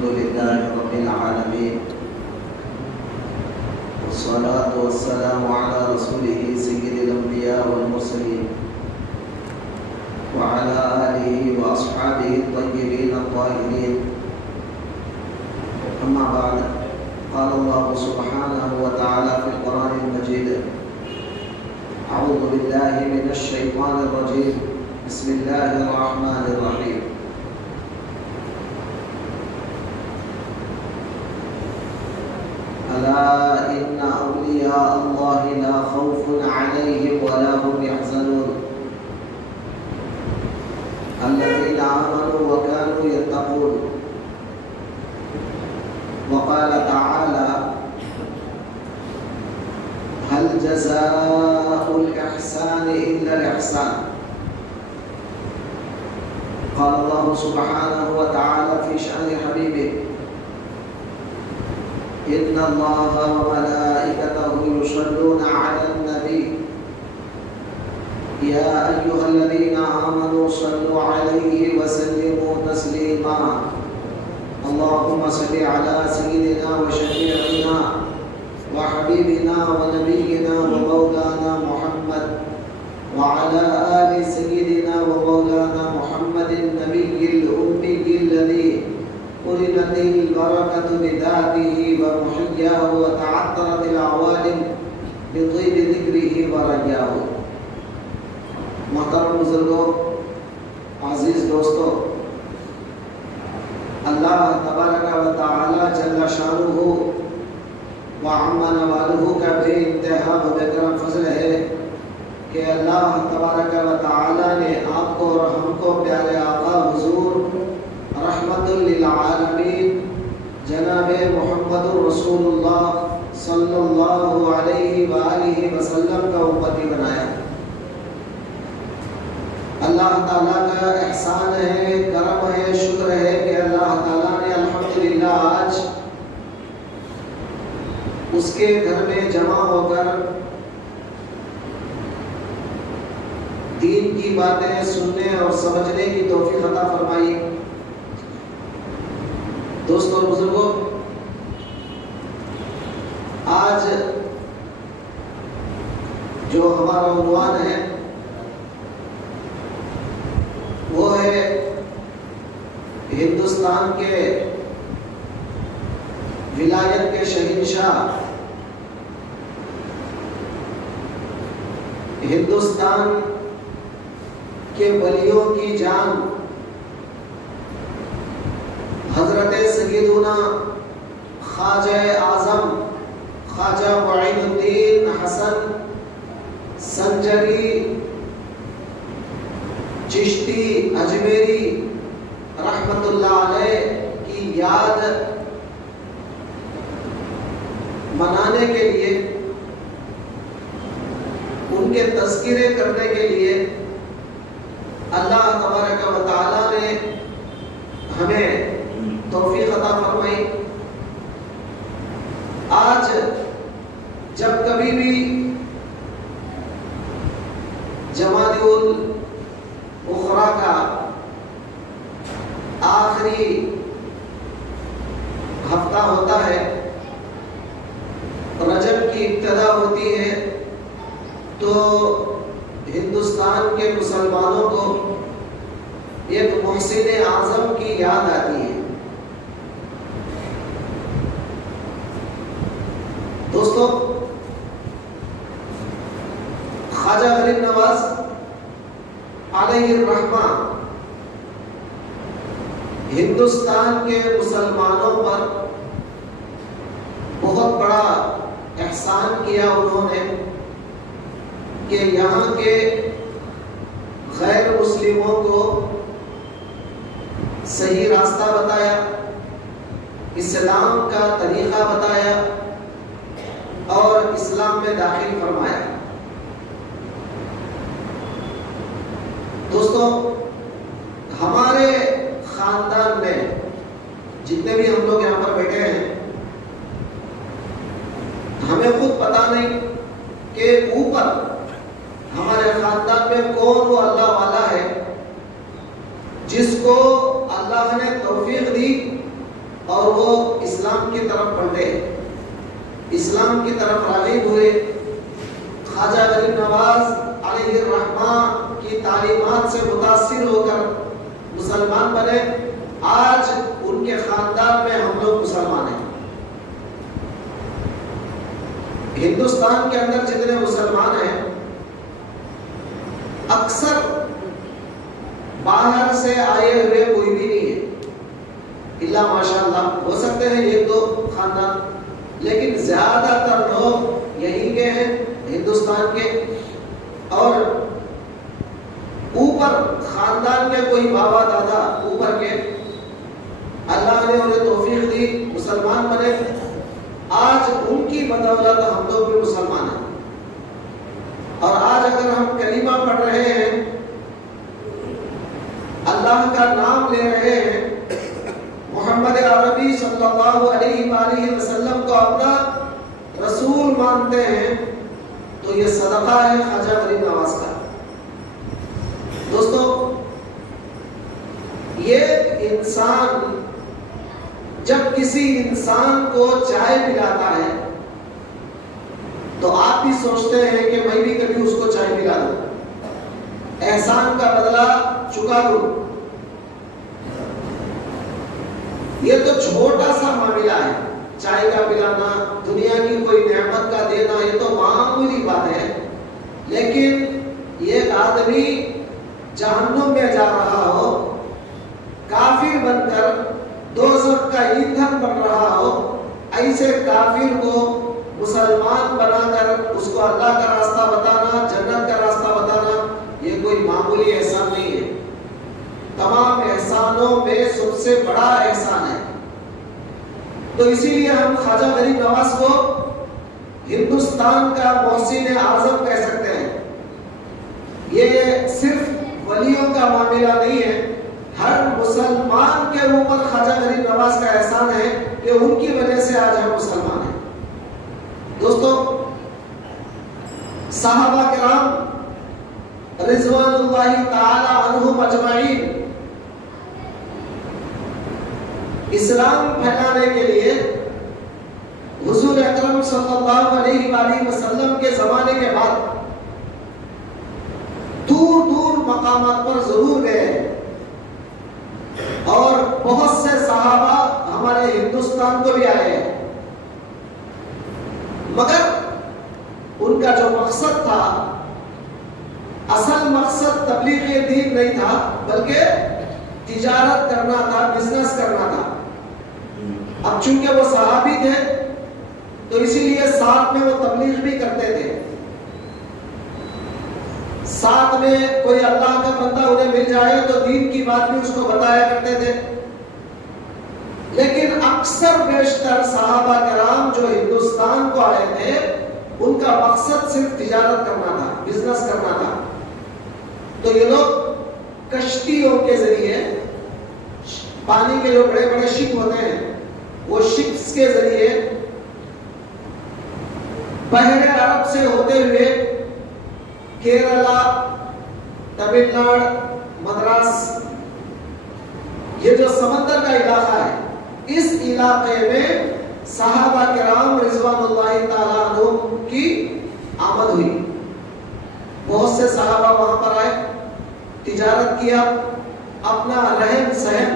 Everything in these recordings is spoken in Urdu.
الحمد لله رب العالمين والصلاة والسلام على رسوله سيد الأنبياء والمرسلين وعلى آله وأصحابه الطيبين الطاهرين. أما بعد، قال الله سبحانه وتعالى في القرآن المجيد: أعوذ بالله من الشيطان الرجيم، بسم الله الرحمن الرحيم. ألا إن أولياء الله لا خوف عليهم ولا هم يحزنون الذين آمنوا وكانوا يتقون. وقال تعالى: هل جزاء الإحسان إلا الإحسان. قال الله سبحانه وتعالى في شأن حبيبه: إن الله وملائكته يصلون على النبي يا أيها الذين آمنوا صلوا عليه وسلموا تسليما. اللهم صل على سيدنا وشفيعنا وحبيبنا ونبينا ومولانا محمد وعلى آل سيدنا ومولانا محمد النبي الأمي الذي قرنت البركة بذاته ومحياه وتعطرت العوالم بطيب ذكره ورجاه. محترم بزرگوں، عزیز دوستو، اللہ تبارک و تعالی جل شانہ وعم نوالہ کا بے انتہا و بے کرم فضل ہے کہ اللہ تبارک و تعالی نے آپ کو اور ہم کو پیارے آقا حضور رحمت للعالمین جناب محمد رسول اللہ صلی اللہ علیہ وآلہ وسلم کا امتی بنایا. اللہ تعالیٰ کا احسان ہے، کرم ہے، شکر ہے کہ اللہ تعالیٰ نے الحمدللہ آج اس کے گھر میں جمع ہو کر دین کی باتیں سننے اور سمجھنے کی توفیق عطا فرمائی. دوستوں اور بزرگوں، آج جو ہمارا عنوان ہے وہ ہے ہندوستان کے ولایت کے شہنشاہ، ہندوستان کے ولیوں کی جان حضرت سیدنا خواجہ اعظم خواجہ معین الدین حسن سنجری چشتی اجمیری رحمت اللہ علیہ کی یاد منانے کے لیے، ان کے تذکرے کرنے کے لیے اللہ تبارک و تعالی نے ہمیں توفیق عطا فرمائی. آج جب کبھی بھی جمادی الاخری کا آخری ہفتہ ہوتا ہے، رجب کی ابتدا ہوتی ہے، تو ہندوستان کے مسلمانوں کو ایک محسن اعظم کی یاد آتی ہے. دوستو، خواجہ غریب نواز علیہ الرحمہ ہندوستان کے مسلمانوں پر بہت بڑا احسان کیا انہوں نے کہ یہاں کے غیر مسلموں کو صحیح راستہ بتایا، اسلام کا طریقہ بتایا اور اسلام میں داخل فرمایا. دوستو، ہمارے خاندان میں جتنے بھی ہم لوگ یہاں پر بیٹھے ہیں، ہمیں خود پتا نہیں کہ اوپر ہمارے خاندان میں کون وہ اللہ والا ہے جس کو اللہ نے توفیق دی اور وہ اسلام کی طرف پلٹے، اسلام کی طرف راغب ہوئے، خواجہ غریب نواز علیہ الرحمہ کی تعلیمات سے متاثر ہو کر مسلمان بنے۔ آج ان کے خاندان میں ہم لوگ مسلمان ہیں۔ ہندوستان کے اندر جتنے مسلمان ہیں اکثر باہر سے آئے ہوئے کوئی بھی نہیں ہے، اللہ ماشاء اللہ، ہو سکتے ہیں ایک دو خاندان، لیکن زیادہ تر لوگ یہیں کے ہیں، ہندوستان کے۔ اور اوپر خاندان کے کوئی بابا دادا اوپر کے، اللہ نے انہیں توفیق دی، مسلمان بنے۔ آج ان کی بدولت ہم لوگ بھی مسلمان ہیں، اور آج اگر ہم کلمہ پڑھ رہے ہیں، اللہ کا نام لے رہے ہیں، محمد عربی صلی اللہ علیہ وآلہ وسلم کو اپنا رسول مانتے ہیں، تو یہ صدقہ ہے خواجہ غریب نواز کا۔ دوستو، یہ انسان جب کسی انسان کو چائے پلاتا ہے تو آپ بھی سوچتے ہیں کہ میں بھی کبھی اس کو چائے پلا دوں، احسان کا بدلہ چکا دوں۔ یہ تو چھوٹا سا معاملہ ہے، چائے کا پلانا، دنیا کی کوئی نعمت کا دینا، یہ تو معمولی بات ہے۔ لیکن یہ آدمی جہنم میں جا رہا ہو، کافر بن کر دوزخ کا ایندھن بن رہا ہو، ایسے کافر کو مسلمان بنا کر اس کو اللہ کا راستہ بتانا، جنت کا راستہ بتانا، یہ کوئی معمولی احسان نہیں ہے، تمام احسانوں میں سب سے بڑا احسان ہے۔ تو اسی لیے ہم خواجہ غریب نواز کو ہندوستان کا محسن اعظم کہہ سکتے ہیں۔ یہ صرف ولیوں کا معاملہ نہیں ہے، ہر مسلمان کے اوپر خواجہ غریب نواز کا احسان ہے کہ ان کی وجہ سے آج ہم مسلمان ہیں۔ دوستو، صحابہ کرام رضوان اللہ تعالی عنہم اجمعین اسلام پھیلانے کے لیے حضور اکرم صلی اللہ علیہ وآلہ وسلم کے زمانے کے بعد دور دور مقامات پر ضرور گئے، اور بہت سے صحابہ ہمارے ہندوستان کو بھی آئے ہیں، مگر ان کا جو مقصد تھا، اصل مقصد تبلیغ دین نہیں تھا، بلکہ تجارت کرنا تھا، بزنس کرنا تھا۔ اب چونکہ وہ صحابی تھے تو اسی لیے ساتھ میں وہ تبلیغ بھی کرتے تھے، ساتھ میں کوئی اللہ کا بندہ انہیں مل جائے تو دین کی بات بھی اس کو بتایا کرتے تھے۔ لیکن اکثر بیشتر صحابہ کرام جو ہندوستان کو آئے تھے، ان کا مقصد صرف تجارت کرنا تھا، بزنس کرنا تھا۔ تو یہ لوگ کشتیوں کے ذریعے، پانی کے جو بڑے بڑے شپ ہوتے ہیں، وہ شپس کے ذریعے بحر عرب سے ہوتے ہوئے کیرلا، تمل ناڈو، مدراس، یہ جو سمندر کا علاقہ ہے، اس علاقے میں صحابہ کرام رضوان اللہ تعالیٰ عنہم کی آمد ہوئی۔ بہت سے صحابہ وہاں پر آئے، تجارت کیا، اپنا رہن سہن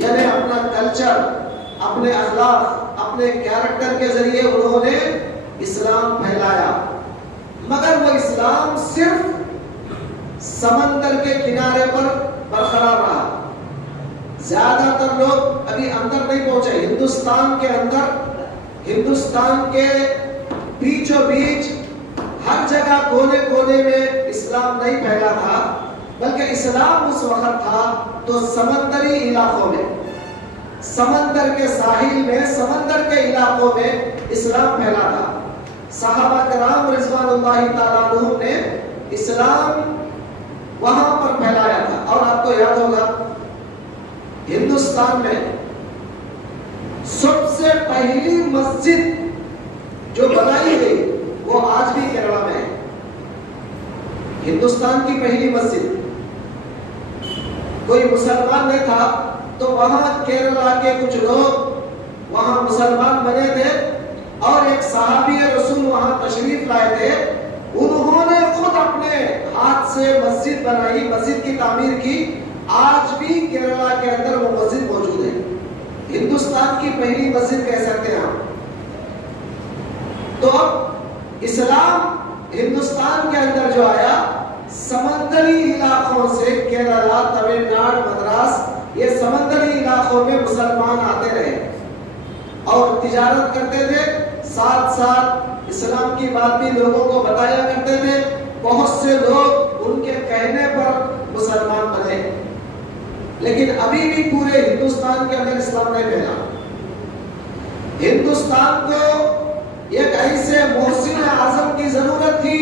یعنی اپنا کلچر، اپنے اخلاق، اپنے کیریکٹر کے ذریعے انہوں نے اسلام پھیلایا۔ مگر وہ اسلام صرف سمندر کے کنارے پر برقرار رہا، زیادہ تر لوگ ابھی اندر نہیں پہنچے۔ ہندوستان کے اندر، ہندوستان کے بیچوں بیچ ہر جگہ کونے کونے میں اسلام نہیں پھیلا تھا، بلکہ اسلام اس وقت تھا تو سمندری علاقوں میں، سمندر کے ساحل میں، سمندر کے علاقوں میں اسلام پھیلا تھا۔ صحابہ کرام رضوان اللہ تعالیٰ عنہم نے اسلام وہاں پر پھیلایا تھا۔ اور آپ کو یاد ہوگا ہندوستان میں سب سے پہلی مسجد جو بنائی گئی وہ آج بھی کیرلا میں ہے۔ ہندوستان کی پہلی مسجد، کوئی مسلمان نہیں تھا تو وہاں کیرلا کے کچھ لوگ وہاں مسلمان بنے تھے اور ایک صحابی رسول وہاں تشریف لائے تھے، انہوں نے خود اپنے ہاتھ سے مسجد بنائی، مسجد کی تعمیر کی. آج بھی کیرلا کے اندر وہ مسجد موجود ہے. ہندوستان کی پہلی مسجد کہہ سکتے ہیں ہم. تو اب اسلام ہندوستان کے اندر جو آیا، سمندری علاقوں سے کیرلا، تمل ناڈو، مدراس، یہ سمندری علاقوں میں مسلمان آتے رہے اور تجارت کرتے تھے، ساتھ ساتھ اسلام کی بات بھی لوگوں کو بتایا کرتے تھے. بہت سے لوگ ان کے کہنے پر مسلمان بنے، لیکن ابھی بھی پورے ہندوستان کے اندر اسلام نہیں پھیلا. ہندوستان کو ایک ایسے محسن اعظم کی ضرورت تھی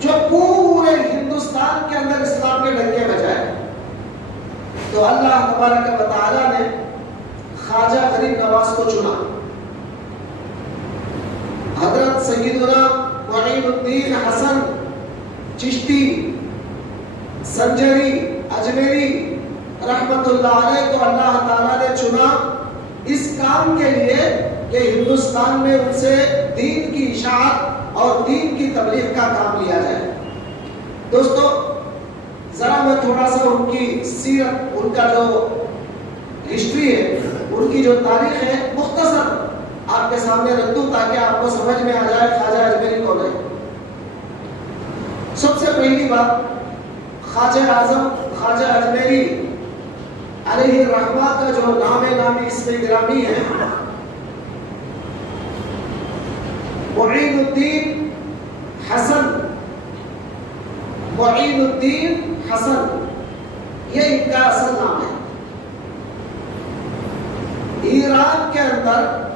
جو پورے ہندوستان کے اندر اسلام کے ڈنکے بجائے. تو اللہ تبارک و تعالی نے خواجہ غریب نواز کو چنا. حضرت سیدنا معین الدین حسن چشتی سنجری اجمیری رحمت اللہ علیہ کو اللہ تعالیٰ نے چنا اس کام کے لیے کہ ہندوستان میں ان سے دین کی اشاعت اور دین کی تبلیغ کا کام لیا جائے. دوستو ذرا میں تھوڑا سا ان کی سیرت، ان کا جو ہسٹری ہے، ان کی جو تاریخ ہے، مختصر آپ کے سامنے رکھ دوں تاکہ آپ کو سمجھ میں آ جائے خواجہ اجمیری کون ہے. سب سے پہلی بات، خواجہ اعظم خواجہ اجمیری علیہ الرحمہ کا جو نامی اسم گرامی ہے، معین الدین حسن، معین الدین حسن، یہ ان کا اصل نام ہے. ایران کے اندر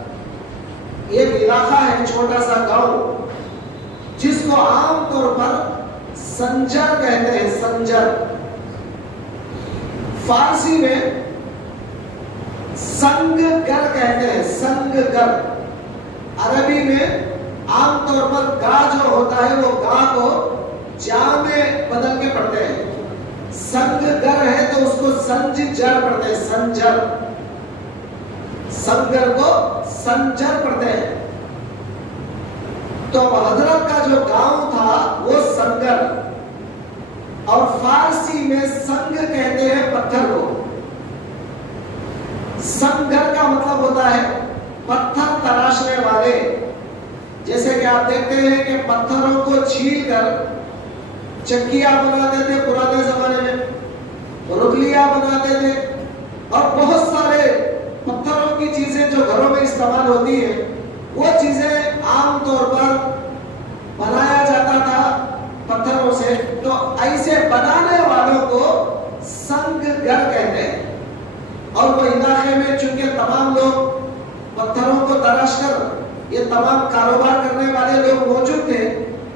ایک علاقہ ہے، چھوٹا سا گاؤں، جس کو عام طور پر سنجر کہتے ہیں. سنجر فارسی میں سنگ گر کہتے ہیں. سنگ گر عربی میں عام طور پر گا جو ہوتا ہے وہ گا کو جا میں بدل کے پڑھتے ہیں. سنگ گر ہے تو اس کو سنج جر پڑھتے ہیں. سنجر، سنگر کو سنجر پڑھتے ہیں. تو حضرت کا جو گاؤں تھا وہ سنگر، اور فارسی میں سنگ کہتے ہیں پتھر کو. سنگر کا مطلب ہوتا ہے پتھر تراشنے والے. جیسے کہ آپ دیکھتے ہیں کہ پتھروں کو چھیل کر چکیاں بناتے تھے پرانے زمانے میں، رگلیاں بناتے تھے، اور بہت سارے پتھروں کی چیزیں جو گھروں میں استعمال ہوتی ہیں، وہ چیزیں عام طور پر بنایا جاتا تھا پتھروں سے. تو ایسے بنانے والوں کو سنگ گر کہتے ہیں. اور وہ علاقے میں چونکہ تمام لوگ پتھروں کو تراش کر یہ تمام کاروبار کرنے والے لوگ موجود تھے،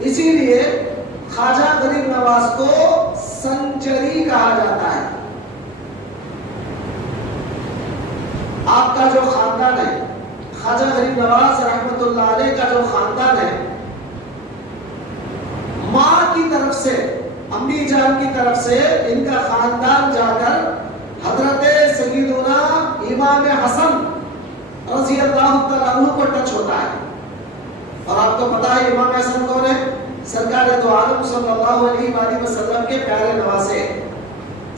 اسی لیے خواجہ غریب نواز کو سنجری کہا جاتا ہے. آپ کا جو خاندان ہے، خواجہ غریب نواز رحمت اللہ علیہ کا جو خاندان ہے، ماں کی طرف سے، امی جان کی طرف سے ان کا خاندان جا کر حضرت سیدنا امام حسن رضی اللہ تعالیٰ عنہ کو ٹچ ہوتا ہے. اور آپ کو پتا ہے امام حسن کون ہے؟ سرکار دو عالم صلی اللہ علیہ وآلہ وسلم کے پیارے نواسے،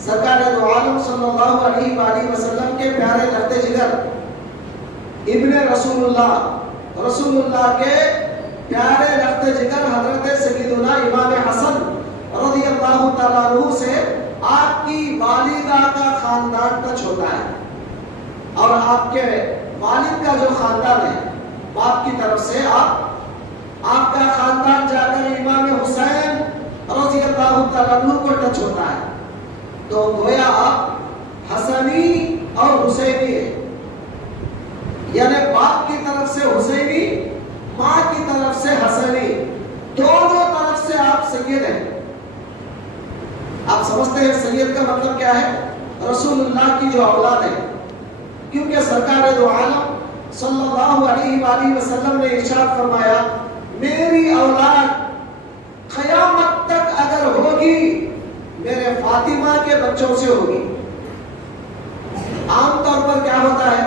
سرکار دو عالم صلی اللہ علیہ وآلہ وسلم کے پیارے لخت جگر، ابن رسول اللہ، رسول اللہ کے پیارے لخت جگر حضرت سیدنا امام حسن رضی اللہ تعالیٰ عنہ سے آپ کی والدہ کا خاندان ٹچ ہوتا ہے. اور آپ کے والد کا جو خاندان ہے، باپ کی طرف سے آپ کا خاندان جا کر امام حسین رضی اللہ تعالیٰ عنہ کو ٹچ ہوتا ہے. تو گویا آپ حسنی اور حسینی ہے، یعنی باپ کی طرف سے حسینی، ماں کی طرف سے حسنی، دونوں طرف سے آپ سید ہیں. آپ سمجھتے ہیں سید کا مطلب کیا ہے؟ رسول اللہ کی جو اولاد ہے. کیونکہ سرکار دو عالم صلی اللہ علیہ وآلہ وسلم نے ارشاد فرمایا، میری اولاد قیامت تک اگر ہوگی میرے فاطمہ کے بچوں سے ہوگی. عام طور پر کیا ہوتا ہے،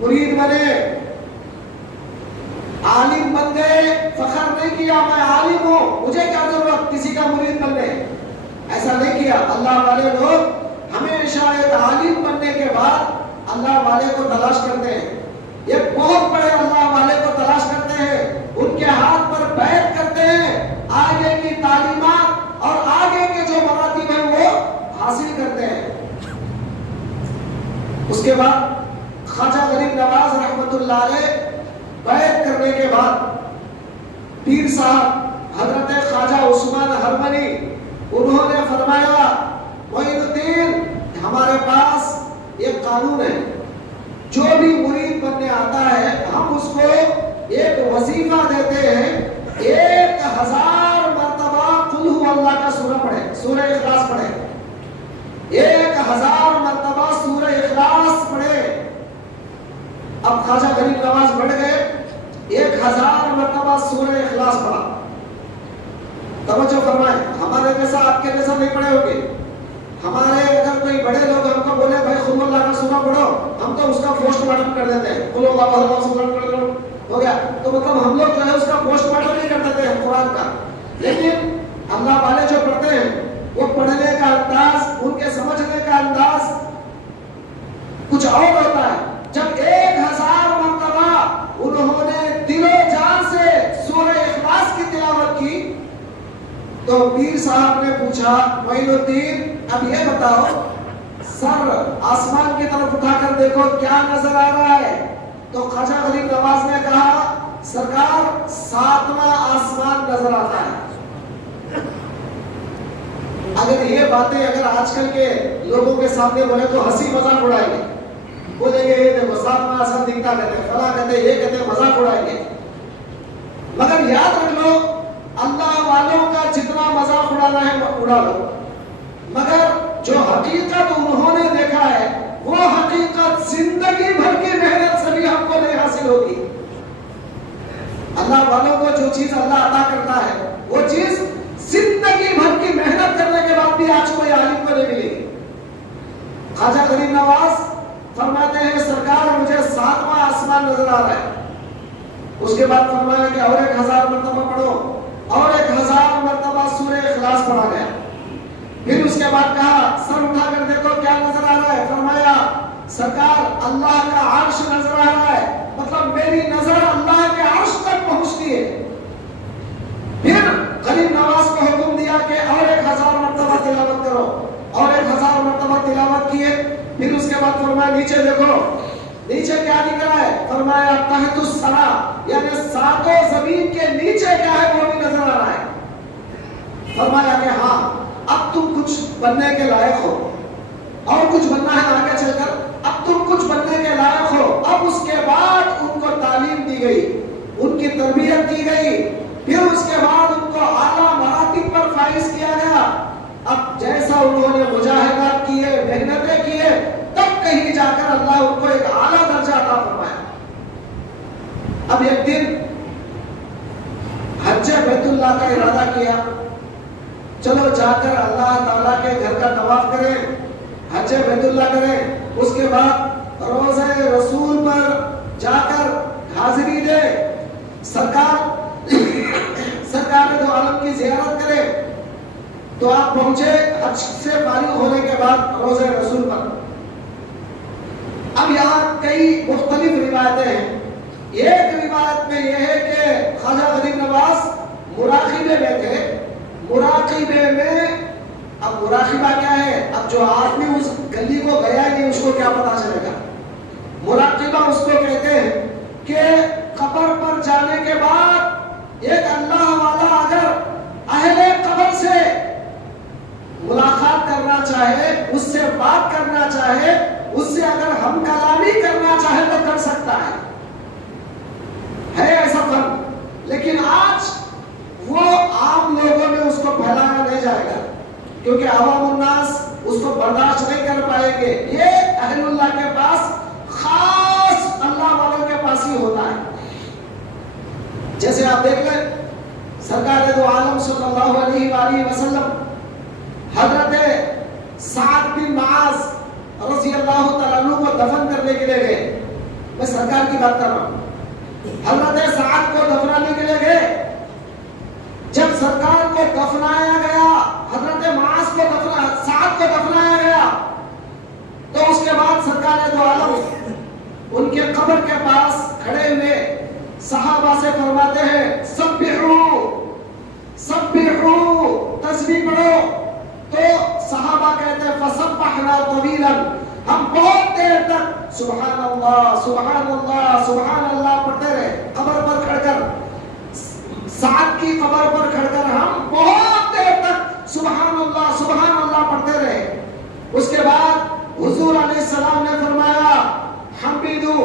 مرید بنے، عالم بن گئے، فخر نہیں کیا میں عالم ہوں، مجھے کیا ضرورت کسی کا مرید بننے، ایسا نہیں کیا۔ اللہ والے لوگ ہمیشہ ایک عالم بننے کے بعد اللہ والے کو تلاش کرتے ہیں، ایک بہت بڑے اللہ والے کو تلاش کرتے ہیں، ان کے ہاتھ پر بیعت کرتے ہیں، آگے کی تعلیمات اور آگے کے جو مراتب ہیں وہ حاصل کرتے ہیں۔ اس کے بعد خواجہ غریب نواز رحمت اللہ علیہ بیعت کرنے کے بعد پیر صاحب حضرت خواجہ عثمان ہرمنی انہوں نے فرمایا معین الدین ہمارے پاس ایک قانون ہے، جو بھی مرید بننے آتا ہے ہم اس کو ایک وظیفہ دیتے ہیں، 1000 مرتبہ قل ہو اللہ کا سورہ پڑھے، سورہ اخلاص پڑھے، 1000 مرتبہ سورہ اخلاص پڑھے۔ اب خواجہ غریب نواز بڑھ گئے، 1000 مرتبہ سورہ اخلاص پڑھا۔ توجہ فرمائیں، ہمارے جیسا آپ کے جیسا نہیں پڑھے ہوگے، ہمارے اگر کوئی بڑے لوگ ہم کو بولے بھائی خل اللہ کا سورہ پڑھو، ہم تو اس کا پوسٹ مارٹم کر دیتے ہیں، خل اللہ کا سورہ پڑھ لو ہو گیا، تو مطلب ہم لوگ جو ہے اس کا پوسٹ مارٹم نہیں کر دیتے ہیں قرآن کا۔ لیکن اللہ والے جو پڑھتے ہیں وہ پڑھنے کا انداز، ان کے سمجھنے کا انداز کچھ اور ہوتا ہے۔ جب 1000 مرتبہ انہوں نے دل و جان سے سورہ اخلاص کی تلاوت کی تو پیر صاحب نے پوچھا معین الدین اب یہ بتاؤ سر آسمان کی طرف اٹھا کر دیکھو کیا نظر آ رہا ہے؟ تو خواجہ غریب نواز نے کہا سرکار 7واں آسمان نظر آتا ہے۔ اگر یہ باتیں اگر آج کل کے لوگوں کے سامنے بولے تو ہنسی مذاق اڑائیں گے، بولیں گے یہ دیکھو 7واں آسمان دکھتا کہتے ہیں، فلاں کہتے ہیں، یہ کہتے ہیں، مذاق اڑائیں گے۔ مگر یاد رکھ لو اللہ والوں کا جتنا مذاق اڑانا ہے اڑا لو، مگر جو حقیقت انہوں نے دیکھا ہے وہ حقیقت زندگی بھر کی محنت سے بھی ہم کو نہیں حاصل ہوگی۔ اللہ والوں کو جو چیز اللہ عطا کرتا ہے وہ چیز زندگی بھر کی محنت کرنے کے بعد بھی آج کوئی عالم کو نہیں ملی۔ خواجہ غریب نواز فرماتے ہیں سرکار مجھے 7واں آسمان نظر آ رہا ہے۔ اس کے بعد فرمایا کہ اور 1000 مرتبہ پڑھو، اور 1000 مرتبہ سورہ اخلاص پڑھا گیا۔ پھر اس کے بعد کہا سر اٹھا کر دیکھو کیا نظر آ رہا ہے؟ فرمایا سرکار اللہ کا عرش نظر آ رہا ہے، مطلب میری نظر اللہ کے عرش تک پہنچتی ہے۔ پھر غریب نواز کو حکم دیا کہ اور 1000 مرتبہ تلاوت کرو، اور 1000 مرتبہ تلاوت کیے۔ پھر اس کے بعد فرمایا نیچے دیکھو، نیچے کیا دکھ رہا ہے؟ فرمایا تحت الثرى، یعنی ساتوں زمین کے نیچے کیا ہے وہ بھی نظر آ رہا ہے۔ فرمایا کہ ہاں اب تم کچھ بننے کے لائق ہو، اور کچھ بننا ہے آگے چل کر، اب تم کچھ بننے کے لائق ہو۔ اب اس کے بعد ان کو تعلیم دی گئی، ان کی تربیت کی گئی، پھر اس کے بعد ان کو اعلیٰ مراتب پر فائز کیا گیا۔ اب جیسا انہوں نے مجاہدات کیے، محنتیں کیے، تب کہیں جا کر اللہ ان کو ایک اعلیٰ درجہ عطا فرمایا۔ اب ایک دن حج بیت اللہ کا ارادہ کیا، چلو جا کر اللہ تعالیٰ کے گھر کا طواف کریں، حج بیت اللہ کریں، اس کے بعد روضہ رسول پر جا کر حاضری دے، سرکار دو عالم کی زیارت کرے۔ تو آپ پہنچے حج سے فارغ ہونے کے بعد روضہ رسول پر۔ اب یہاں کئی مختلف روایتیں ہیں۔ ایک روایت میں یہ ہے کہ خواجہ غریب نواز مراقبے میں تھے، مراقبے میں، اب مراقبہ کیا ہے؟ اب جو آدمی اس گلی کو گیا ہے نہیں اس کو کیا پتا چلے گا؟ مراقبہ اس کو کہتے ہیں کہ قبر پر جانے کے بعد ایک اللہ والا اگر اہل قبر سے ملاقات کرنا چاہے، اس سے بات کرنا چاہے، اس سے اگر ہم کلامی کرنا چاہے تو کر سکتا ہے ایسا فن۔ لیکن آج وہ عام لوگوں میں اس کو پھیلایا نہیں جائے گا، کیونکہ عوام الناس اس کو برداشت نہیں کر پائیں گے۔ یہ اہل اللہ کے پاس، خاص اللہ والوں کے پاس ہی ہوتا ہے۔ جیسے آپ دیکھ لیں سرکار دو عالم صلی اللہ علیہ وآلہ وسلم حضرت سعد بن معاذ رضی اللہ تعالیٰ عنہ کو دفن کرنے کے لیے گئے۔ میں سرکار کی بات کر رہا ہوں. حضرت سعد کو دفنانے کے لیے گئے. جب سرکار کو دفنایا گیا, حضرت معاذ کو سعد کو دفنایا گیا, تو اس کے بعد سرکار دو عالم ان کے قبر کے پاس کھڑے ہوئے صحابہ سے فرماتے ہیں سبحوا سبحوا, تسبیح پڑھو. تو صحابہ کہتے ہیں فسبحنا طویلا, ہم بہت دیر تک سبحان اللہ سبحان اللہ سبحان اللہ پڑھتے رہے قبر پر کھڑ کر. سعد کی قبر پر کھڑ کر ہم بہت دیر تک سبحان اللہ پڑھتے رہے. اس کے بعد حضور علیہ السلام نے فرمایا حمدو,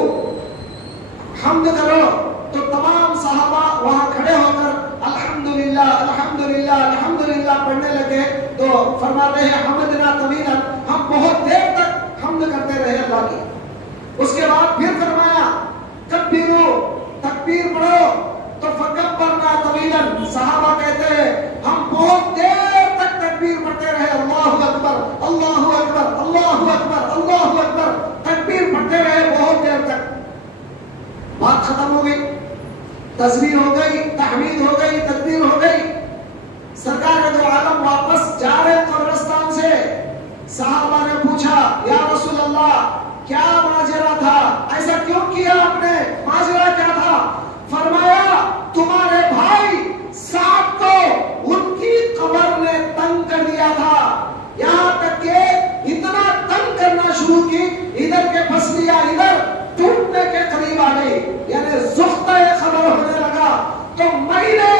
حمد کرو. تو تمام صحابہ وہاں کھڑے ہو کر الحمدللہ الحمدللہ الحمدللہ پڑھنے لگے. تو فرماتے ہیں حمدنا طویلا, ہم بہت دیر تک حمد کرتے رہے اللہ کی. اس کے بعد پھر فرمایا کبیرو, تکبیر پڑھو. تو فکبرنا طویلا, صحابہ کہتے ہیں ہم بہت دیر تک تکبیر پڑھتے رہے. اللہ اکبر اللہ اکبر اللہ اکبر اللہ اکبر, تکبیر پڑھتے رہے بہت دیر تک. بات ختم ہو گئی, تسبیح ہو گئی, تحمید ہو گئی, تکبیر ہو گئی. سرکار دو عالم واپس جا رہے قبرستان سے. صحابہ نے پوچھا یا رسول اللہ کیا ماجرا تھا, ایسا کیوں کیا آپ نے, ماجرا کیا تھا؟ فرمایا تمہارے بھائی سعد کو ان کی قبر نے تنگ کر دیا تھا, یہاں تک کہ اتنا تنگ کرنا شروع کی, ادھر کے پسلیاں ادھر ٹوٹنے کے قریب آ گئی, یعنی زختہ خبر ہونے لگا. تو میں نے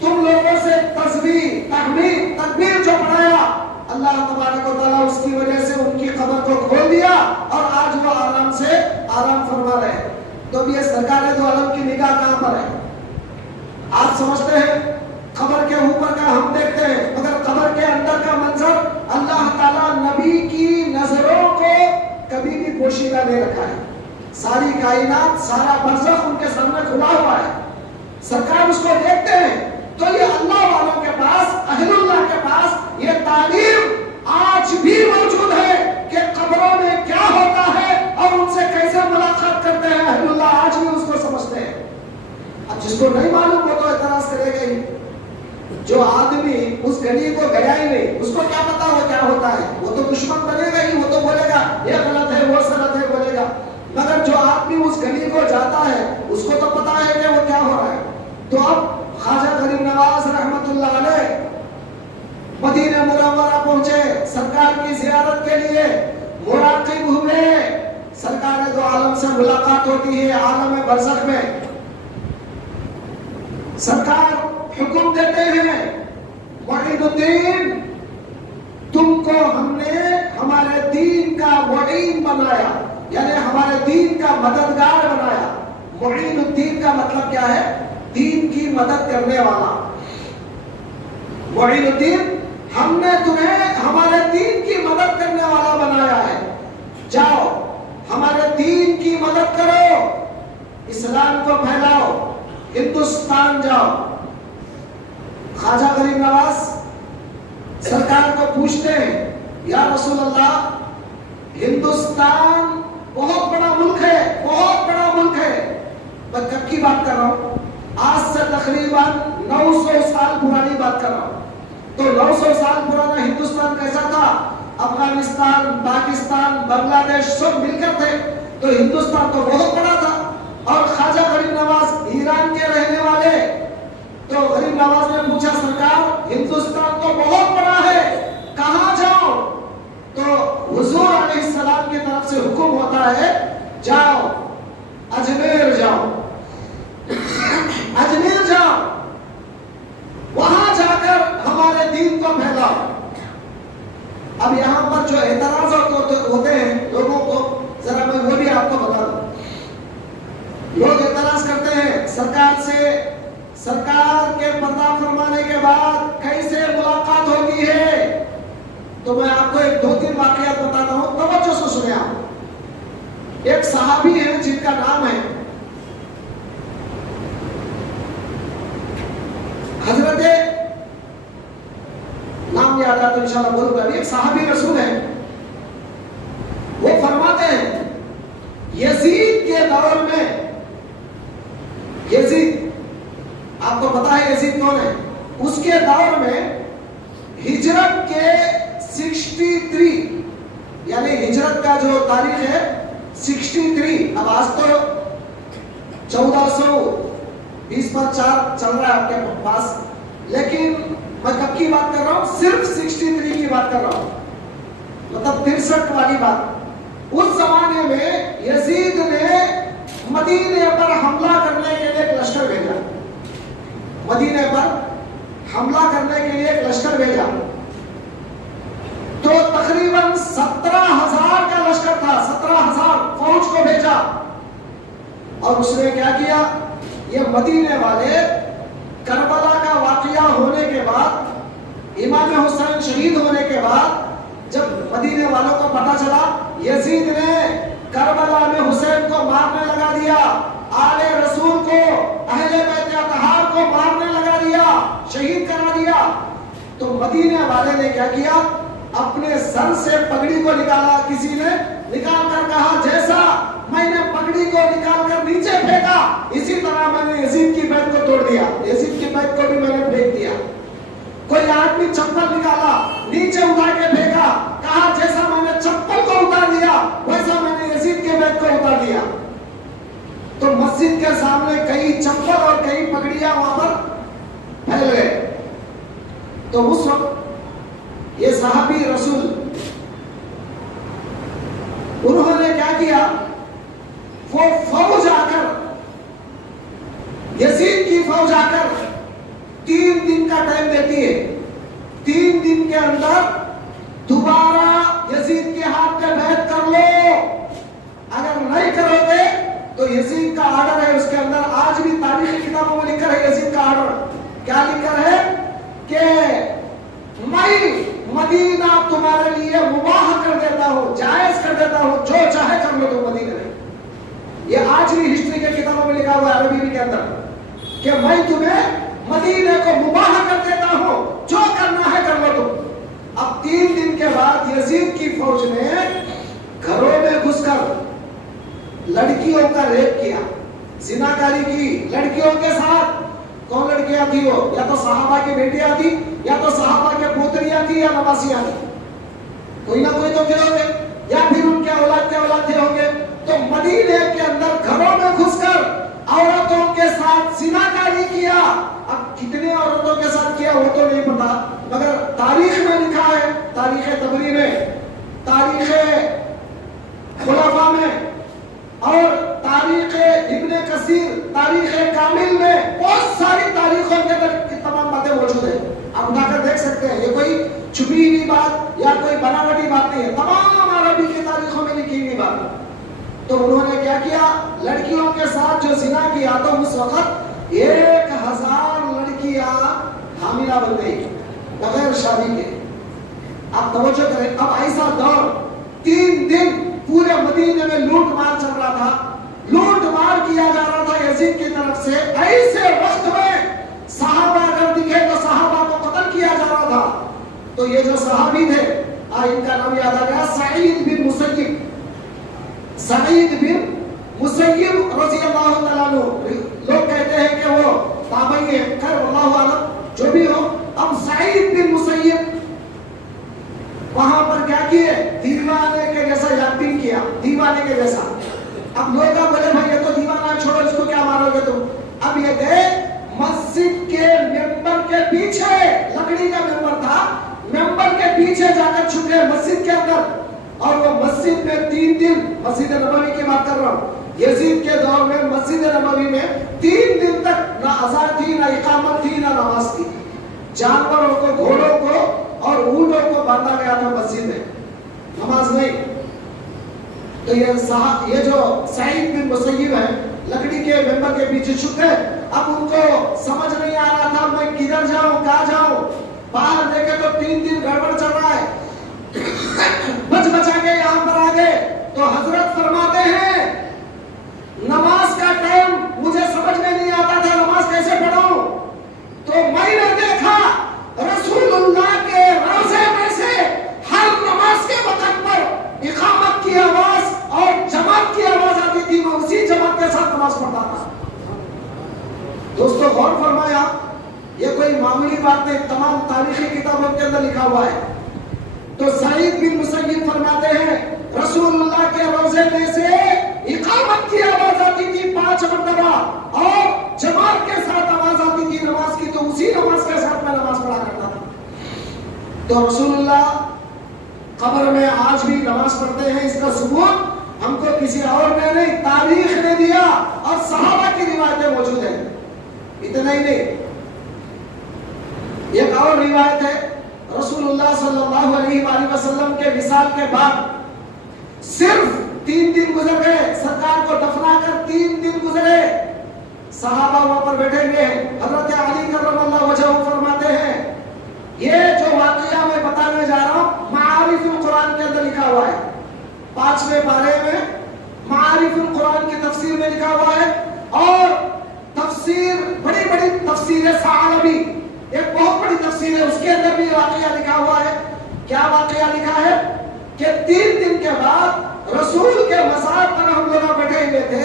تم لوگوں سے تسبیح تحمید تکبیر جو پڑھایا, اللہ تبارک و تعالیٰ اس کی وجہ سے ان کی قبر کو کھول دیا اور آج وہ آرام سے آرام فرما رہے. تو یہ سرکار دو عالم کی نگاہ کہاں پر ہے؟ آپ سمجھتے ہیں قبر کے اوپر کا ہم دیکھتے ہیں, مگر قبر کے اندر کا منظر اللہ تعالیٰ نبی کی نظروں کو کبھی بھی پوشیدہ نہیں رکھا ہے. ساری کائنات سارا برزخ ان کے سامنے کھلا ہوا ہے, سرکار اس کو دیکھتے ہیں. تو یہ اللہ والوں کے پاس, اہل اللہ کے پاس یہ تعلیم آج بھی موجود ہے کہ قبروں میں کیا ہوتا ہے اور ان سے کیسے ملاقات کرتے ہیں. اہل اللہ آج بھی اس کو سمجھتے ہیں. اب جس کو نہیں معلوم وہ تو اعتراض کرے گا ہی. جو آدمی اس گلی کو گیا ہی نہیں, اس کو کیا پتا وہ کیا ہوتا ہے, وہ تو دشمن بنے گا ہی, وہ تو بولے گا یہ غلط ہے وہ غلط ہے بولے گا. مگر جو آدمی اس گلی کو جاتا ہے اس کو تو پتا ہے کہ وہ کیا ہو رہا ہے. تو اب خواجہ غریب نواز رحمت اللہ علیہ مدینہ منورہ پہنچے سرکار کی زیارت کے لیے, مراقب ہوئے. سرکار دو عالم سے ملاقات ہوتی ہے عالم برزخ میں. سرکار حکم دیتے ہیں معین الدین تم کو ہم نے ہمارے دین کا معین بنایا, یعنی ہمارے دین کا مددگار بنایا. معین الدین کا مطلب کیا ہے؟ دین کی مدد کرنے والا. معین الدین ہم نے تمہیں ہمارے دین کی مدد کرنے والا بنایا ہے. جاؤ ہمارے دین کی مدد کرو, اسلام کو پھیلاؤ, ہندوستان جاؤ. خواجہ غریب نواز سرکار کو پوچھتے ہیں یا رسول اللہ ہندوستان بہت بڑا ملک ہے, بہت بڑا ملک ہے. میں کب کی بات کر رہا ہوں؟ آج سے تقریباً 900 سال پرانی بات کر رہا ہوں. تو 900 سال پرانا ہندوستان کیسا تھا؟ افغانستان, پاکستان, بنگلہ دیش سب مل کر تھے. تو ہندوستان تو بہت بڑا تھا. اور خواجہ غریب نواز ایران کے رہنے والے. تو غریب نواز نے پوچھا سرکار ہندوستان تو بہت بڑا ہے, کہاں جاؤ؟ تو حضور علیہ السلام کی طرف سے حکم ہوتا ہے جاؤ اجمیر جاؤ, اجمیر جاؤ, وہاں جا کر ہمارے دین کو پھیلاؤ. اب یہاں پر جو اعتراضات ہوتے ہیں لوگوں کو, ذرا میں وہ بھی آپ کو بتا دوں. لوگ اعتراض کرتے ہیں سرکار سے, سرکار کے پردہ فرمانے کے بعد کیسے ملاقات ہوتی ہے. تو میں آپ کو ایک 2-3 واقعات بتاتا ہوں, توجہ سے سنیں آپ. ایک صحابی ہے جن کا نام ہے حضرت, نام یاد آتا تو انشاءاللہ بولوں گا. ایک صحابی رسول ہے, وہ فرماتے ہیں یزید کے کے دور میں یزید، آپ کو پتا ہے یزید کون ہے، اس کے دور میں ہجرت کے 63 یعنی ہجرت کا جو تاریخ ہے 63، اب آج تو 1420 پر 4 چل رہا ہے آپ کے پاس، لیکن میں کب کی بات کر رہا ہوں؟ صرف 63 کی بات کر رہا ہوں، مطلب 63 والی بات۔ اس زمانے میں یزید نے مدینے پر حملہ کرنے کے لیے ایک لشکر بھیجا، مدینے پر حملہ کرنے کے لیے ایک لشکر بھیجا، تو تقریباً 17,000 کا لشکر تھا، 17,000 فوج کو بھیجا، اور اس نے کیا کیا؟ یہ مدینے والے کربلا کا واقعہ ہونے کے بعد، امام حسین شہید ہونے کے بعد، جب مدینے والوں کو پتا چلا یزید نے کربلا میں حسین کو مارنے لگا دیا، آل رسول کو، اہل بیت اطہار کو مارنے لگا دیا، شہید کرا دیا، تو مدینے والے نے کیا کیا؟ اپنے سر سے پگڑی کو نکالا، کسی نے نکال کر کہا جیسا میں نے پگڑی کو نکال کر نیچے پھینکا اسی طرح میں نے یزید کی بیعت کو توڑ دیا، یزید کی بیعت کو بھی میں نے پھینک دیا۔ کوئی آدمی چپل نکالا، نیچے اٹھا کے پھینکا، کہا جیسا میں نے چپل کو اتار دیا ویسا میں نے یزید کی بیعت کو اتار دیا۔ تو مسجد کے سامنے کئی چپل اور کئی پگڑیاں وہاں پر پھیل گئے۔ تو اس وقت یہ صحابی رسول انہوں نے کیا کیا؟ وہ فوج آ کر، یزید کی فوج آ کر 3 دن کا ٹائم دیتی ہے، 3 دن کے اندر دوبارہ یزید کے ہاتھ پہ بیعت کر لو، اگر نہیں کرو گے تو یزید کا آرڈر ہے، اس کے اندر آج بھی تاریخی کتابوں میں لکھا ہے یزید کا آرڈر کیا لکھا ہے کہ میں مدینہ تمہارے لیے مباح کر دیتا ہوں، جائز کر دیتا ہوں، جو چاہے کر لو تم مدینہ میں۔ یہ آج بھی ہسٹری کے کتابوں میں لکھا ہوا ہے عربی بھی کے اندر کہ میں تمہیں مدینہ کو مباح کر دیتا ہوں، جو کرنا ہے کر لو تم۔ اب 3 دن کے بعد یزید کی فوج نے گھروں میں گھس کر لڑکیوں کا ریپ کیا، زناکاری کی لڑکیوں کے ساتھ۔ کون لڑکیاں تھی وہ؟ یا تو صحابہ کی بیٹیاں تھی، یا تو صحابہ کے پوتریاں تھی، یا نواسیاں تھی، کوئی نہ کوئی تو تھے ہوں گے، یا پھر ان کے اولاد تھے ہوں گے۔ تو مدینے کے اندر گھروں میں گھس کر عورتوں کے ساتھ زناکاری کیا۔ اب کتنے عورتوں کے ساتھ کیا وہ تو نہیں پتا، مگر تاریخ میں لکھا ہے، تاریخ طبری میں، تاریخ خلفاء میں، اور تاریخ ابن کثیر، تاریخ کامل میں، بہت ساری تاریخوں کے اندر تمام باتیں موجود ہیں، آپ اٹھا کر دیکھ سکتے ہیں۔ یہ کوئی چھپی ہوئی بات یا کوئی بناوٹی بات نہیں ہے، تمام عربی کی تاریخوں میں لکھی ہوئی بات۔ تو انہوں نے کیا کیا؟ لڑکیوں کے ساتھ جو زنا کیا، تو اس وقت 1000 لڑکیاں حاملہ بن گئی بغیر شادی کے۔ آپ توجہ کریں، اب ایسا دور 3 دن پورے مدینے میں لوٹ مار چل رہا تھا، لوٹ مار کیا جا رہا تھا یزید کی طرف سے۔ ایسے وقت میں صحابہ اگر دکھے تو صحابہ کو قتل کیا جا رہا تھا۔ تو یہ جو صحابی تھے، ان کا نام یاد آ گیا، سعید بن مسیب، سعید بن مسیب رضی اللہ تعالیٰ عنہ۔ لوگ کہتے ہیں کہ وہ تابعی ہے، خیر اللہ عالم جو بھی ہو۔ اب سعید بن مسیب وہاں پر کیا کیے؟ دیوانے کے جیسا ایکٹنگ کیا، دیوانے کے جیسا۔ اب لوگ بولے بھائی یہ تو دیوانہ، چھوڑو اس کو، کیا مارو گے تم؟ اب یہ گئے مسجد کے ممبر کے پیچھے، لکڑی کا ممبر تھا، ممبر کے پیچھے جا کر چھپے مسجد کے اندر، اور وہ مسجد میں 3 دن، مسجد نبوی کی بات کر رہا ہوں، یزید کے دور میں مسجد نبوی میں 3 دن تک نہ اذان تھی، نہ اقامت تھی، نہ نماز تھی۔ جانوروں کو، گھوڑوں کو اور اونٹوں کو باندھا گیا تھا مسجد میں، نماز نہیں۔ تو یہ جو سعید بن مسیب ہے، لکڑی کے ممبر کے پیچھے چھپ گئے۔ اب ان کو سمجھ نہیں آ رہا تھا میں کدھر جاؤں، کہاں جاؤں۔ باہر دیکھے تو 3 دن گڑبڑ چل رہا ہے، بچ بچا کے یہاں پر آ گئے۔ تو حضرت فرماتے ہیں نماز کا ٹائم مجھے سمجھ میں نہیں آتا تھا، نماز کیسے پڑھوں؟ تو میں نے دیکھا رسول اللہ کے روضے میں سے ہر نماز کے وقت پر اقامت کی آواز اور جماعت کی آواز آتی تھی، میں اسی تو سعید بن مسیب فرماتے ہیں رسول اللہ کے روزے میں سے اقامت کی آواز آتی تھی 5 مرتبہ اور جماعت کے ساتھ آواز آتی تھی نماز کی، تو اسی نماز کے ساتھ میں نماز پڑھا کرتا تھا۔ تو رسول اللہ قبر میں آج بھی نماز پڑھتے ہیں، اس کا ثبوت ہم کو کسی اور نے نہیں، تاریخ نے دیا اور صحابہ کی روایتیں موجود ہیں۔ اتنا ہی نہیں، ایک اور روایت ہے رسول اللہ صلی اللہ علیہ وآلہ وسلم کے وصال کے بعد صرف 3 دن گزر گئے، سرکار کو دفنا کر 3 دن گزرے، صحابہ وہاں پر بیٹھے ہوئے ہیں، حضرت علی کرم اللہ وجہہ فرماتے ہیں یہ جو واقعہ میں بتانے جا رہا ہوں معارف القرآن کے اندر لکھا ہوا ہے، 5ویں پارے میں معارف القرآن کی تفسیر میں لکھا ہوا ہے، اور تفسیر بڑی بڑی تفسیر ثعلبی ایک بہت بڑی تفسیر ہے، اس کے اندر بھی واقعہ لکھا ہوا ہے۔ کیا واقعہ لکھا ہے کہ 3 دن کے بعد رسول کے مزار پر ہم لوگ بیٹھے ہوئے تھے،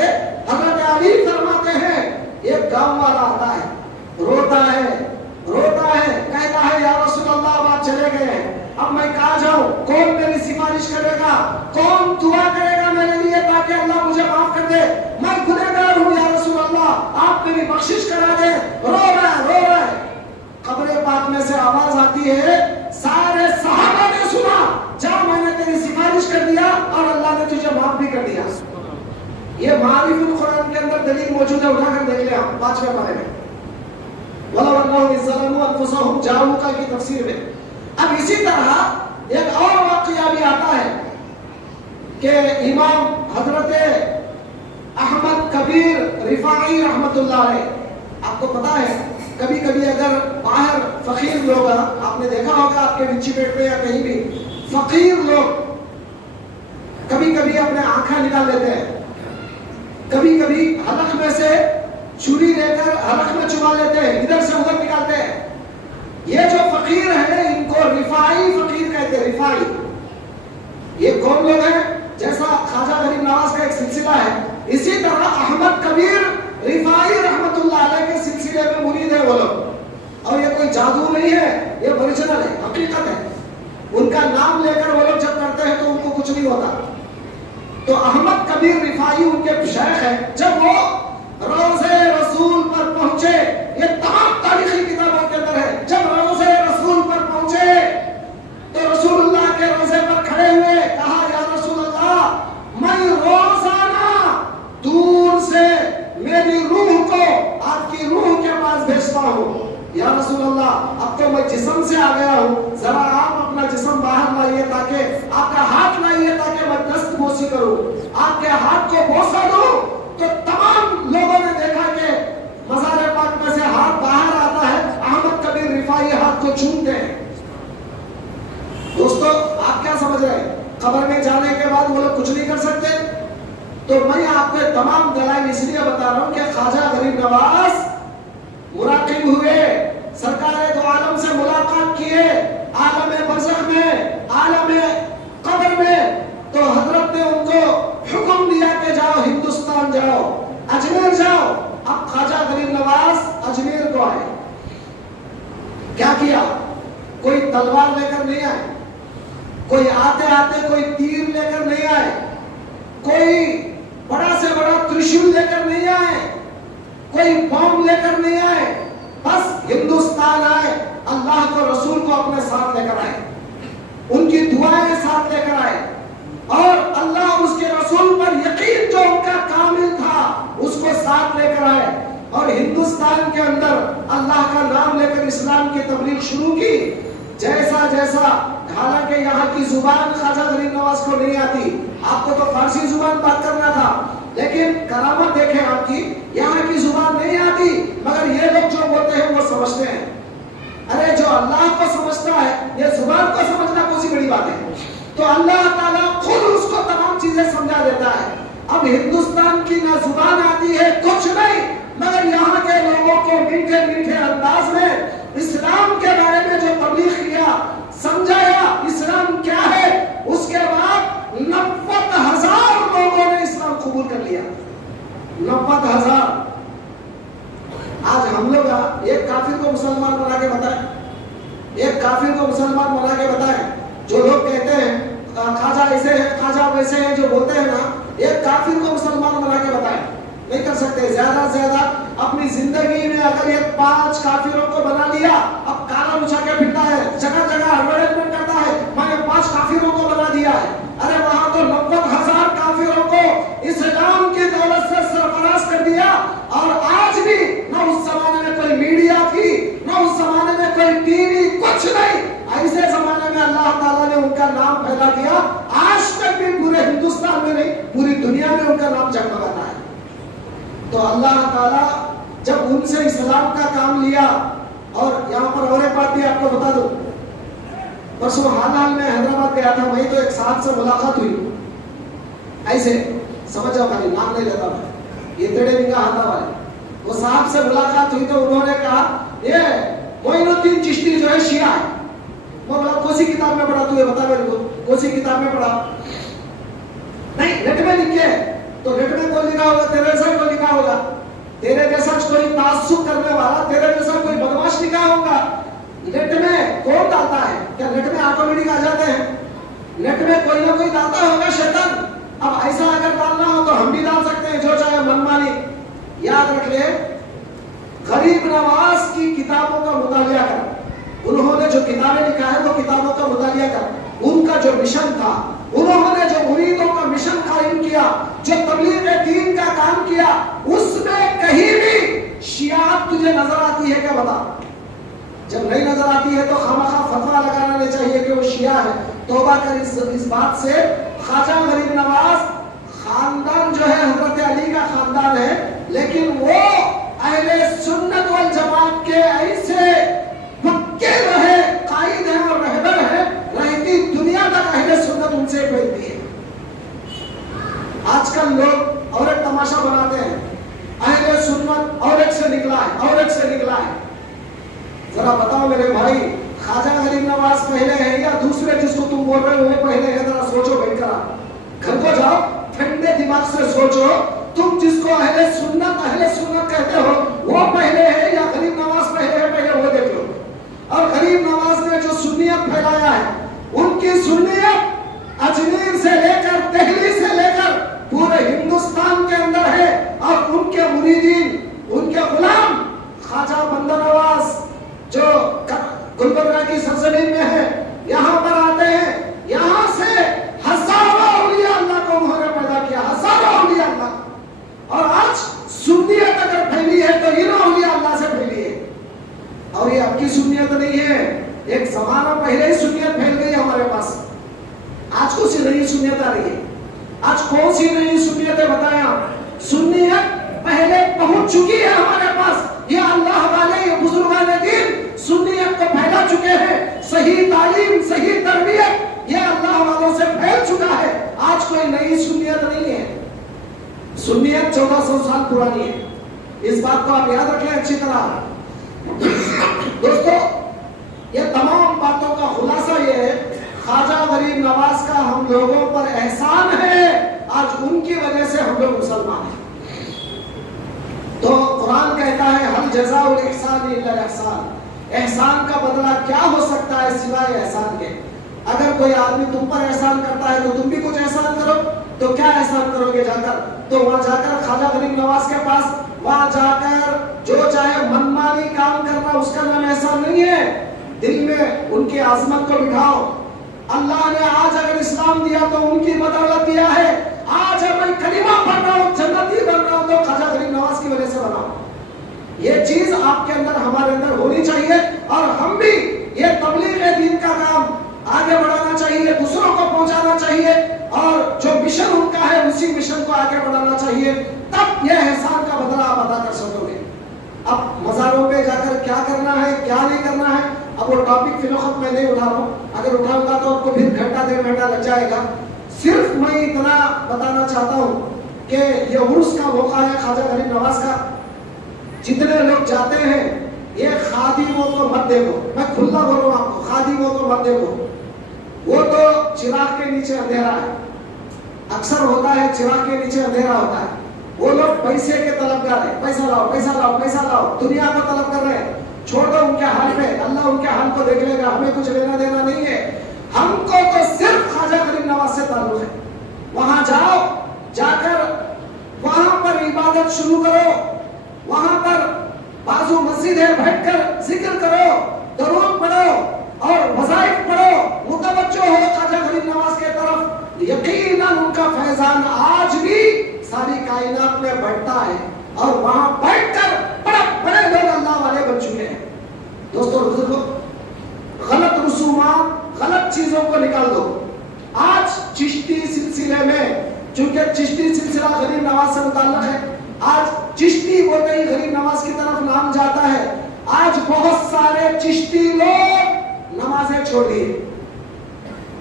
حضرت علی فرماتے ہیں ایک گاؤں والا آتا ہے، روتا ہے، کہتا ہے یا رسول اللہ اب آپ چلے گئے ہیں، اب میں کہاں جاؤں، کون میری سفارش کرے گا، کون دعا کرے گا میرے لیے تاکہ اللہ مجھے معاف کر دے، میں گنہگار ہوں یا رسول اللہ آپ میری بخشش کرا دیں، رو رہا ہے۔ قبر پاک میں سے آواز آتی ہے سارے صحابہ نے سنا، جا میں نے تیری سفارش کر دیا اور اللہ نے تجھے معاف بھی کر دیا۔ یہ معارف القرآن کے اندر دلیل موجود ہے، اٹھا کر دیکھ لیں آپ 5ویں پارے میں، وَلَوْ أَنَّهُمْ ظَلَمُوا أَنفُسَهُمْ جَاءُوكَ کی تفسیر میں۔ اب اسی طرح ایک اور واقعہ بھی آتا ہے کہ امام حضرت احمد کبیر رفاعی رحمت اللہ علیہ، آپ کو پتا ہے کبھی کبھی اگر باہر فقیر لوگ، آپ نے دیکھا ہوگا آپ کے وچی پیٹ میں یا کہیں بھی فقیر لوگ کبھی کبھی اپنے آنکھیں نکال لیتے ہیں، کبھی کبھی حلق میں سے چھری لے کر حلق میں چبا لیتے ہیں، ادھر سے ادھر نکالتے ہیں۔ یہ جو فقیر ہیں ان کو رفاعی فقیر کہتے ہیں، رفاعی۔ یہ کون لوگ ہیں؟ جیسا خواجہ غریب نواز کا ایک سلسلہ ہے، اسی طرح احمد کبیر رفاعی رحمت اللہ علیہ کے سلسلے میں مرید ہے وہ لوگ، اور یہ کوئی جادو نہیں ہے، یہ اوریجنل ہے، حقیقت ہے۔ ان کا نام لے کر وہ لوگ جب کرتے ہیں تو ان کو کچھ نہیں ہوتا۔ تو احمد کبیر رفاعی ان کے شیخ ہیں، جب وہ روضے رسول پر پہنچے، یہ تمام تاریخی کتابوں کے اندر ہے، جب روضے رسول پر پہنچے تو رسول اللہ کے روضے پر کھڑے ہوئے، کہا یا رسول اللہ میں روزانہ دور سے میری روح کو آپ کی روح کے پاس بھیجتا ہوں، یا رسول اللہ اب تو میں جسم سے آ گیا ہوں، ذرا آپ اپنا جسم باہر لائیے تاکہ آپ کا ہاتھ لائیے تاکہ میں دست بوسی کروں، آپ کے ہاتھ کو بوسا دوں۔ تو تمام لوگوں نے دیکھا کہ مزار پاک میں سے ہاتھ باہر آتا ہے، احمد کبیر رفاعی ہاتھ کو چومتے ہیں۔ دوستو آپ کیا سمجھ رہے ہیں قبر میں جانے کے بعد وہ لوگ کچھ نہیں کر سکتے؟ تو میں آپ کو تمام دلائل اس لیے بتا رہا ہوں کہ خواجہ غریب نواز مراقب ہوئے، سرکار دو عالم سے ملاقات کیے، عالم برزخ میں، عالم قبر میں، تو حضرت نے ان کو حکم دیا کہ جاؤ ہندوستان جاؤ، اجمیر جاؤ۔ اب خواجہ غریب نواز اجمیر کو آئے، کیا کیا؟ کوئی تلوار لے کر نہیں آئے، کوئی آتے آتے کوئی تیر لے کر نہیں آئے، کوئی بڑا سے بڑا ترشول لے کر نہیں آئے، کوئی بم لے کر نہیں آئے، بس ہندوستان آئے، اللہ کو رسول کو اپنے ساتھ لے کر آئے، ان کی دعائیں ساتھ لے کر آئے، اور اللہ اس کے رسول پر یقین جو ان کا کامل تھا اس کو ساتھ لے کر آئے، اور ہندوستان کے اندر اللہ کا نام لے کر اسلام کی تبلیغ شروع کی۔ جیسا جیسا، حالانکہ یہاں کی زبان خواجہ غریب نواز کو نہیں آتی، آپ کو تو فارسی زبان بات کرنا تھا، لیکن کرامت دیکھیں آپ کی، یہاں کی زبان نہیں آتی، مگر یہ لوگ جو بولتے ہیں وہ سمجھتے ہیں۔ ارے جو اللہ کو سمجھتا ہے یہ زبان کو سمجھنا کون سی بڑی بات ہے؟ تو اللہ تعالیٰ خود اس کو تمام چیزیں سمجھا دیتا ہے۔ اب ہندوستان کی نہ زبان آتی ہے کچھ نہیں، مگر یہاں کے لوگوں کو میٹھے میٹھے انداز میں اسلام کے بارے میں جو تبلیغ کیا، سمجھایا اسلام کیا ہے، اس کے بعد 90,000 لوگوں نے اسلام قبول کر لیا۔ 90,000۔ آج ہم لوگ ایک کافر کو مسلمان بنا کے بتائیں، ایک کافر کو مسلمان بنا کے بتائیں، جو لوگ کافر کو مسلمان بنا کے بتائیں، نہیں کر سکتے. زیادہ سے زیادہ اپنی زندگی میں اگر یہ 5 کافروں کو بنا لیا، اب کالا اچھا کے پھرتا ہے، جگہ جگہ ایڈورٹائزمنٹ کرتا ہے میں نے 5 کافروں کو بنا دیا ہے. ارے وہاں تو 90,000 کافروں کو اسلام کی دولت سے سرفراز کر دیا. اور آج بھی نہ اس زمانے میں کوئی میڈیا تھی، نہ اس زمانے میں کوئی ٹی وی، کچھ نہیں. ایسے زمانے میں اللہ تعالیٰ نے ان کا نام پھیلا دیا. آج تک بھی پورے ہندوستان میں نہیں، پوری دنیا میں ان کا نام جگمگاتا ہے. تو اللہ تعالیٰ جب ان سے اسلام کا کام لیا، اور یہاں پر اور ایک بات بھی آپ کو بتا دوں، پرسوں حال میں حیدرآباد گیا تھا، وہیں تو ایک صاحب سے ملاقات ہوئی. ایسے سمجھ جاؤ، خالی نام نہیں لیتا میں، یہ تیڑے بھی کا ہاتھا والے. وہ صاحب سے ملاقات ہوئی تو انہوں نے کہا یہ معین الدین چشتی جو ہے شیعہ ہے. میں بولا کون سی کتاب میں پڑھا؟ تو یہ بتا میرے کو کون سی کتاب میں پڑھا؟ نہیں نیٹ میں لکھے. تو نیٹ میں کون لکھا ہوگا؟ تیرے جیسا کوئی لکھا ہوگا، تیرے جیسا کوئی تعصب کرنے والا، تیرے جیسا کوئی بدماش لکھا ہوگا. نیٹ میں کون ڈالتا ہے؟ کیا نیٹ میں آٹومیٹک آ جاتے ہیں؟ نیٹ میں کوئی نہ کوئی ڈالتا ہوگا شیطان. اب ایسا اگر ڈالنا ہو تو ہم بھی ڈال سکتے ہیں جو چاہے من مانی. یاد رکھ لے، غریب نواز کی کتابوں کا مطالعہ کر. انہوں نے جو کتابیں لکھا ہے وہ کتابوں کا مطالعہ کر. ان کا جو مشن تھا، انہوں نے جو مریدوں کا مشن قائم کیا، جو تبلیغ دین کا کام کیا، اس میں کہیں بھی شیعات تجھے نظر آتی ہے کیا؟ بتا. جب نہیں نظر آتی ہے تو خامخواہ فتویٰ لگانا نہیں چاہیے کہ وہ شیعہ ہے. توبہ کر اس بات سے. خواجہ غریب نواز خاندان جو ہے حضرت علی کا خاندان ہے، لیکن وہ اہل سنت والجماعت کے ایسے پکے رہے قائد ہیں اور رہبر ہیں، رہتی دنیا تک اہل سنت ان سے پہلتی ہے. آج کل لوگ اور ایک تماشا بناتے ہیں، اہل سنت اور ایک سے نکلا ہے، اور ایک سے نکلا ہے. ذرا بتاؤ میرے بھائی، خواجہ غریب نواز پہلے ہیں یا دوسرے جس کو تم بول رہے ہو وہ پہلے ہیں؟ ذرا سوچو بیٹھ کر، گھر کو جاؤ، ٹھنڈے دماغ سے سوچو. تم جس کو اہل سنت کہتے ہو وہ پہلے ہے یا غریب نواز پہلے ہے؟ پہلے وہ دیکھ لو. اور غریب نواز نے جو سنیت پھیلایا ہے، ان کی سنیت اجمیر سے لے کر دہلی سے لے کر پورے ہندوستان کے اندر ہے. اور ان کے مریدین، ان کے غلام خواجہ بندہ نواز جو گلبرگہ کی سرزمین میں ہے، یہاں پر آتے ہیں. یہاں سے ہزاروں اولیاء اللہ کو انہوں نے پیدا کیا، ہزاروں اولیاء اللہ. اور آج سنیت اگر پھیلی ہے تو ان اولیاء اللہ سے پھیلی ہے. اور یہ اب کی سنیت نہیں ہے، ایک زمانہ پہلے ہی سنیت پھیل گئی ہمارے پاس. آج کون سی نئی سنیت آ رہی ہے؟ آج کون سی نئی سنیتیں بتائیں آپ؟ سنیت پہلے پہنچ چکی ہے ہمارے پاس. یہ اللہ والے، یہ بزرگان دین سنیت کو پھیلا چکے ہیں. صحیح تعلیم، صحیح تربیت یہ اللہ والوں سے پھیل چکا ہے. آج کوئی نئی سنیت نہیں ہے. سنیت 1400 سال پرانی ہے. اس بات کو آپ یاد رکھیں اچھی طرح. دوستو، یہ تمام باتوں کا خلاصہ یہ ہے، خواجہ غریب نواز کا ہم لوگوں پر احسان ہے. آج ان کی وجہ سے ہم لوگ مسلمان ہیں. تو قرآن کہتا ہے حل جزاء الاحسان الا الاحسان. احسان کا بدلہ کیا ہو سکتا ہے سوائے احسان کے؟ اگر کوئی آدمی تم پر احسان کرتا ہے تو تم بھی کچھ احسان کرو. تو کیا احسان کرو گے جا کر؟ تو وہاں جا کر خواجہ غریب نواز کے پاس وہاں جا کر جو چاہے منمانی کام کرنا اس کا نام احسان نہیں ہے. دل میں ان کی عظمت کو بٹھاؤ. اللہ نے آج اگر اسلام دیا تو ان کی بدولت دیا ہے. آج اگر میں کلمہ پڑھ رہا ہوں، جنتی بن رہا ہوں تو خواجہ غریب نواز کی وجہ سے بنا ہوں. یہ چیز آپ کے اندر، ہمارے اندر ہونی چاہیے. اور ہم بھی یہ تبلیغ دین کا کام آگے بڑھانا چاہیے، دوسروں کو پہنچانا چاہیے، اور جو مشن ان کا ہے اسی مشن کو آگے بڑھانا چاہیے. تب یہ احسان کا بدلہ آپ ادا کر سکو گے. اب مزاروں پہ جا کر کیا کرنا ہے، کیا نہیں کرنا ہے، اب وہ ٹاپک فی الوقت میں نہیں اٹھا رہا ہوں. اگر اٹھاؤں گا تو آپ کو پھر گھنٹہ 1.5 گھنٹہ لگ جائے گا. صرف میں اتنا بتانا چاہتا ہوں کہ یہ عرس کا موقع ہے خواجہ غریب نواز کا. جتنے لوگ جاتے ہیں یہ خادموں کو مت دیکھو. میں کھلا بول رہا ہوں آپ کو، خادموں کو مت دیکھو. وہ تو چراغ کے نیچے اندھیرا ہے. اکثر ہوتا ہے چراغ کے نیچے اندھیرا ہوتا ہے. وہ لوگ پیسے کے طلبگار ہیں، پیسہ لاؤ پیسہ لاؤ پیسہ لاؤ، دنیا کو طلب کر رہے ہیں. چھوڑ دو ان کے حال پہ، اللہ ان کے حال کو دیکھ لے گا. ہمیں کچھ لینا دینا نہیں ہے. ہم کو تو صرف خواجہ غریب نواز سے تعلق ہے. وہاں جاؤ، جا کر تلاوت شروع کرو، وہاں پر بازو مسجد ہے بیٹھ کر ذکر کرو، درود پڑھو اور وظائف پڑھو، متوجہ ہو خواجہ غریب نواز کے طرف، یقیناً ان کا فیضان آج بھی ساری کائنات میں بڑھتا ہے اور وہاں بیٹھ کر بڑے لوگ اللہ والے بن چکے ہیں۔ دوستو بزرگو، غلط رسومات، غلط چیزوں کو نکال دو۔ آج چشتی سلسلے میں، چونکہ چشتی سلسلہ غریب نواز سے متعلق ہے، آج چشتی بولتے ہی غریب نواز کی طرف نام جاتا ہے۔ آج بہت سارے چشتی لوگ نمازیں چھوڑ دیے،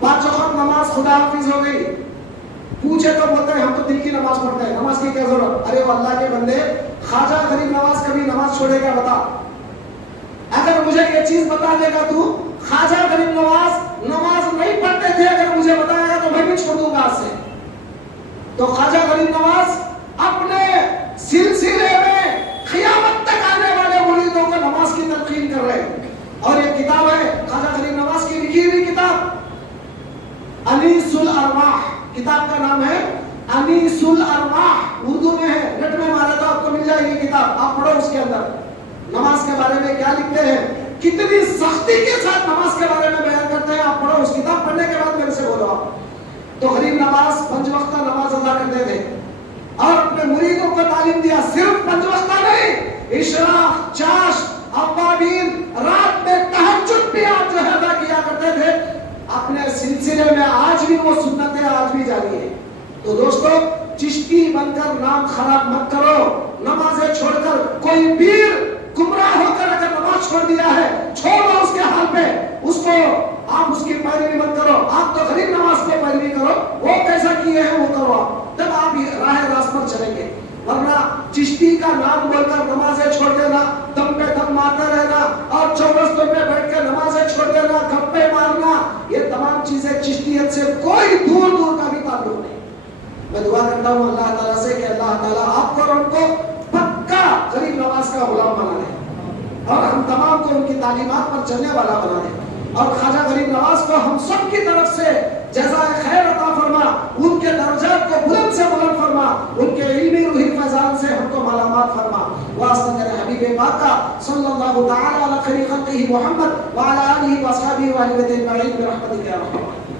پانچ وقت نماز خدا حافظ ہو گئی، پوچھے تو بولتے ہیں ہم تو دن کی نماز پڑھتے ہیں، نماز کی کیا ضرورت؟ ارے وہ اللہ کے بندے، خواجہ غریب نواز کبھی نماز چھوڑے گا بتا؟ اگر مجھے یہ چیز بتا دے گا تو خواجہ غریب نواز نماز نہیں پڑھتے تھے، اگر مجھے بتائے گا تو میں بھی چھوڑ دوں گا آج سے۔ تو خواجہ غریب نواز اپنے سلسلے میں قیامت تک آنے والے مریدوں کو نماز کی تلقین کر رہے ہیں۔ اور یہ کتاب ہے خواجہ غریب نواز کی لکھی ہوئی کتاب انیس الارواح، کتاب کا نام ہے انیس الارواح، اردو میں ہے، نیٹ میں مارے تو آپ کو مل جائے گی کتاب، آپ پڑھو اس کے اندر نماز کے بارے میں کیا لکھتے ہیں، کتنی سختی کے ساتھ نماز کے بارے میں بیان کرتے ہیں، آپ پڑھو اس کتاب، پڑھنے کے بعد میرے سے بولو آپ۔ تو غریب نواز 5 وقتہ نماز ادا کرتے تھے اور اپنے مریدوں کو تعلیم دیا، صرف 5 وقتہ نہیں، اشراق، چاش، اوابین، رات میں تہجد بھی آپ جو ہے ادا کیا کرتے تھے۔ اپنے سلسلے میں آج بھی وہ سنتیں آج بھی جاری ہے۔ تو دوستو، چشتی بن کر نام خراب مت کرو، نمازیں چھوڑ کر، کوئی پیر گمراہ ہو کر اگر نماز چھوڑ دیا ہے، چھوڑو اس کے حال پہ، اس کو آپ اس کی پیروی مت کرو، آپ تو غریب نواز کی پیروی کرو، وہ کیسا کیے ہیں وہ کرو آپ، تب آپ راہ راست پر چلیں گے۔ ورنہ چشتی کا نام بول کر نمازیں چھوڑ دینا، دم پہ دم مارتا رہنا اور چوبستوں پہ بیٹھ کر نمازیں چھوڑ دینا، گپے مارنا، یہ تمام چیزیں چشتیت سے کوئی دور دور کا بھی تعلق نہیں۔ میں دعا کرتا ہوں اللہ تعالیٰ سے کہ اللہ تعالیٰ آپ کو اور ان کو پکا غریب نواز کا غلام بنا دے اور ہم تمام کو ان کی تعلیمات پر چلنے والا بنا دے، اور خواجہ غریب نواز کو ہم سب کی طرف سے جزائے خیر عطا فرما، ان کے درجات کو بلند سے بلند فرما، ان کے علمی روحی فیضان سے ہم کو مالا مال فرما۔ واسطہ تیرے حبیب پاک کا صلی اللہ تعالی علی خیر خلقہ محمد وعلی آلہ واصحابہ وآلہ بیتہ اجمعین برحمتک یا ارحم الراحمین۔